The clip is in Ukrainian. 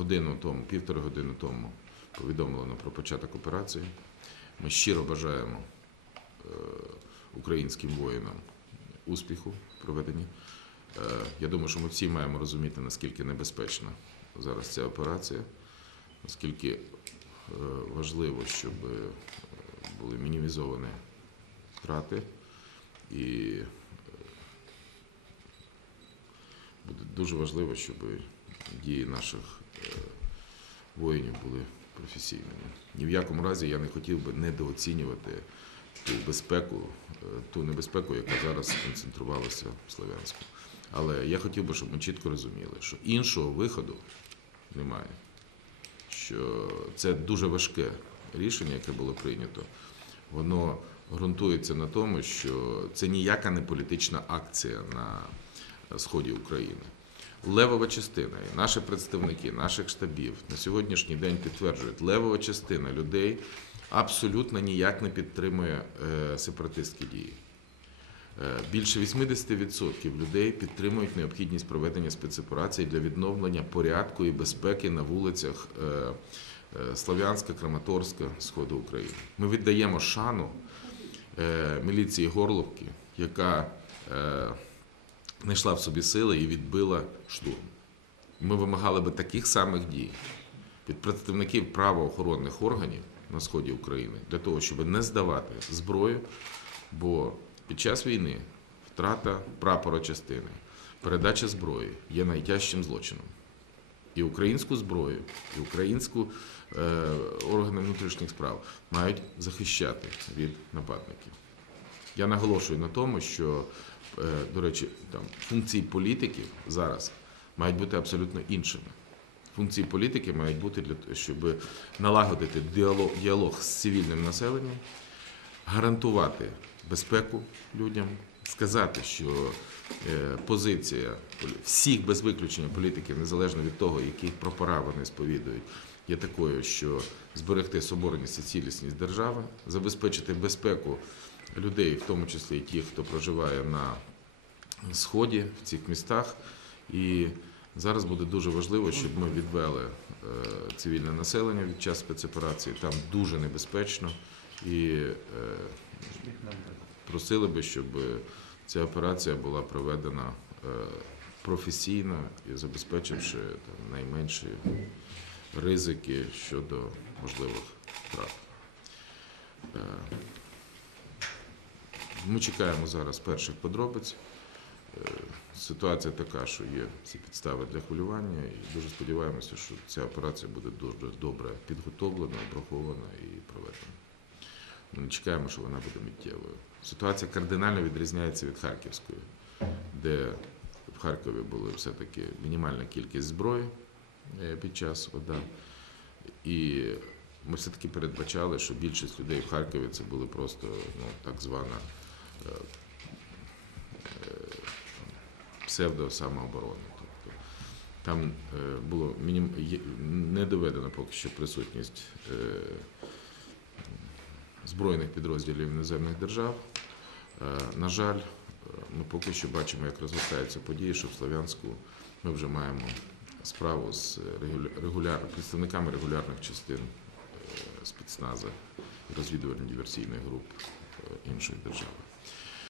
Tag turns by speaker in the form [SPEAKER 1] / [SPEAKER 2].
[SPEAKER 1] годину тому, півтори години тому повідомлено про початок операції. Ми щиро бажаємо е, українським воїнам успіху в проведенні. Е, Я думаю, що ми всі маємо розуміти, наскільки небезпечна зараз ця операція, наскільки е, важливо, щоб були мінімізовані втрати і буде дуже важливо, щоб дії наших е, воїнів були професійними. Ні в якому разі я не хотів би недооцінювати ту безпеку, е, ту небезпеку, яка зараз концентрувалася в Слов'янську. Але я хотів би, щоб ми чітко розуміли, що іншого виходу немає. Що це дуже важке рішення, яке було прийнято. Воно ґрунтується на тому, що це ніяка не політична акція на сході України. Левова частина, і наші представники наших штабів на сьогоднішній день підтверджують, левова частина людей абсолютно ніяк не підтримує е, сепаратистські дії. Е, Більше 80% людей підтримують необхідність проведення спецоперацій для відновлення порядку і безпеки на вулицях е, Слов'янська, Краматорська, Сходу України. Ми віддаємо шану міліції Горловки, яка знайшла в собі сили і відбила штурм. Ми вимагали би таких самих дій від представників правоохоронних органів на сході України для того, щоб не здавати зброю, бо під час війни втрата прапора частини, передача зброї є найтяжчим злочином. І українську зброю, і українську е, органи внутрішніх справ мають захищати від нападників. Я наголошую на тому, що, е, до речі, там функції політиків зараз мають бути абсолютно іншими. Функції політики мають бути для того, щоб налагодити діалог, діалог з цивільним населенням, гарантувати безпеку людям, сказати, що е, позиція всіх без виключення політиків, незалежно від того, яких прапора вони сповідують, є такою, що зберегти соборність і цілісність держави, забезпечити безпеку людей, в тому числі і тих, хто проживає на сході в цих містах. І зараз буде дуже важливо, щоб ми відвели е, цивільне населення від час спецоперації. Там дуже небезпечно. І е, просили би, щоб ця операція була проведена е, професійно і забезпечивши там, найменші ризики щодо можливих втрат. Ми чекаємо зараз перших подробиць. Е, Ситуація така, що є всі підстави для хвилювання, і дуже сподіваємося, що ця операція буде дуже добре підготовлена, обрахована і проведена. Ми не чекаємо, що вона буде миттєвою. Ситуація кардинально відрізняється від Харківської, де в Харкові була все-таки мінімальна кількість зброї е, під час ОДА. І ми все-таки передбачали, що більшість людей в Харкові це були просто ну, так звана псевдо-самооборона. Тобто там е, було мінім... не доведена поки що присутність е, збройних підрозділів іноземних держав. Е, На жаль, ми поки що бачимо, як розгортаються події, що в Слов'янську ми вже маємо справу з регуляр... представниками регулярних частин спецназа розвідувально-диверсійних груп іншої держави.